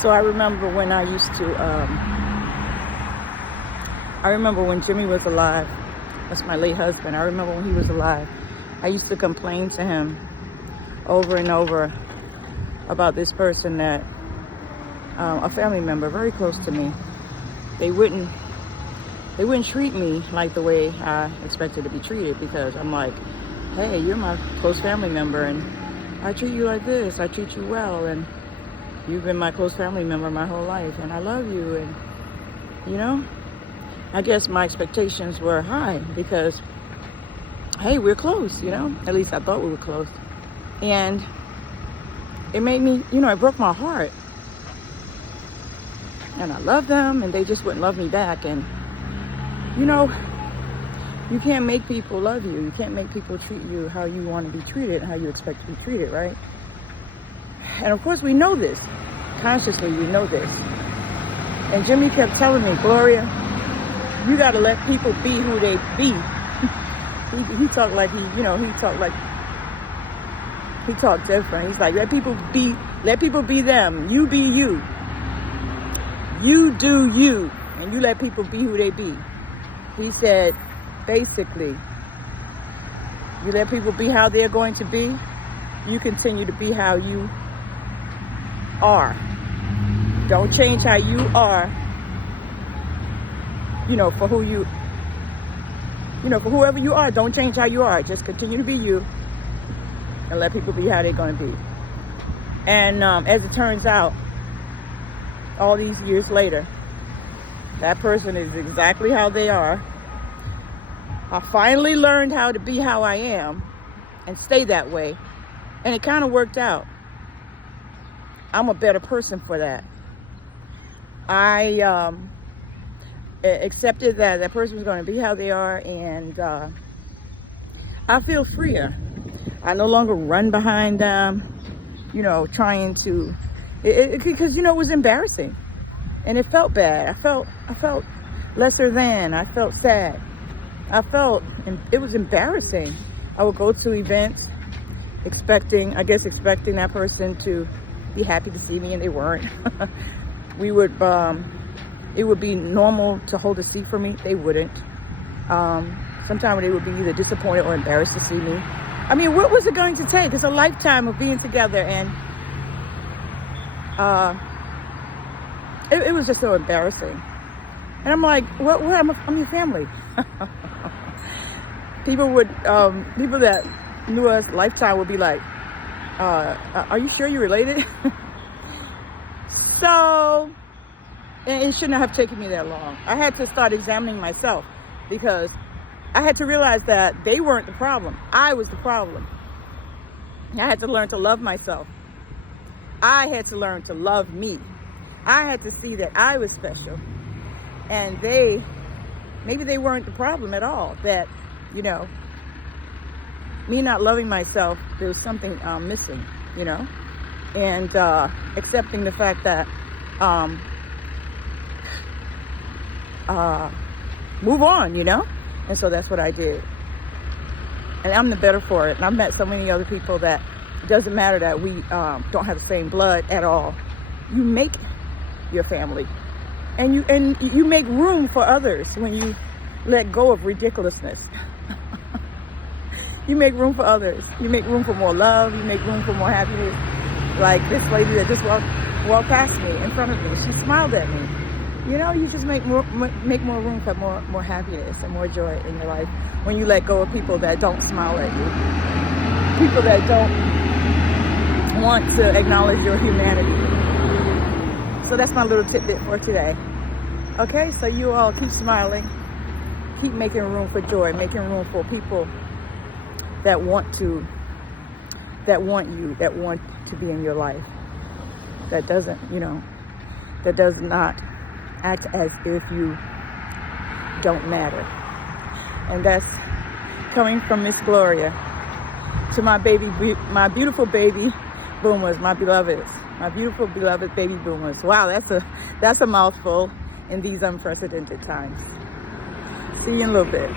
So I remember when I remember when Jimmy was alive. That's my late husband. I remember when he was alive. I used to complain to him over and over about this person that, a family member very close to me. They wouldn't treat me like the way I expected to be treated, because I'm like, hey, you're my close family member and I treat you like this. I treat you well, and you've been my close family member my whole life, and I love you. And I guess my expectations were high because, hey, we're close, at least I thought we were close. And it made me, it broke my heart. And I loved them, and they just wouldn't love me back. And you can't make people love you. You can't make people treat you how you want to be treated, how you expect to be treated, right? And of course we know this. Consciously we know this. And Jimmy kept telling me, Gloria, you got to let people be who they be. he talked like he talked different. He's like, let people be them. You be you. You do you. And you let people be who they be. He said, basically, you let people be how they're going to be. You continue to be how you are. Don't change how you are, for for whoever you are. Don't change how you are. Just continue to be you and let people be how they're going to be. And as it turns out, all these years later, that person is exactly how they are. I finally learned how to be how I am and stay that way. And it kind of worked out. I'm a better person for that. I accepted that that person was going to be how they are, and I feel freer. I no longer run behind them, trying to, because it was embarrassing, and it felt bad. I felt lesser than. I felt sad. It was embarrassing. I would go to events expecting that person to be happy to see me, and they weren't. It would be normal to hold a seat for me. They wouldn't. Sometimes they would be either disappointed or embarrassed to see me. I mean, what was it going to take? It's a lifetime of being together, and it was just so embarrassing. And I'm like, what? I'm your family. People that knew us lifetime would be like, are you sure you're related? So, and it shouldn't have taken me that long. I had to start examining myself, because I had to realize that they weren't the problem. I was the problem. I had to learn to love myself. I had to learn to love me. I had to see that I was special. And maybe they weren't the problem at all. That, me not loving myself, there was something missing, and accepting the fact that move on, and so that's what I did, and I'm the better for it. And I've met so many other people that it doesn't matter that we don't have the same blood at all. You make your family, and you make room for others when you let go of ridiculousness. You make room for others. You make room for more love. You make room for more happiness. Like this lady that just walked past me in front of me. She smiled at me. You just make more room for more happiness and more joy in your life when you let go of people that don't smile at you. People that don't want to acknowledge your humanity. So that's my little tidbit for today. Okay, so you all keep smiling. Keep making room for joy, making room for people that want you, that want to be in your life, that does not act as if you don't matter. And that's coming from Miss Gloria to my beautiful baby boomers, my beloveds, my beautiful beloved baby boomers. Wow, that's a mouthful in these unprecedented times. See you in a little bit.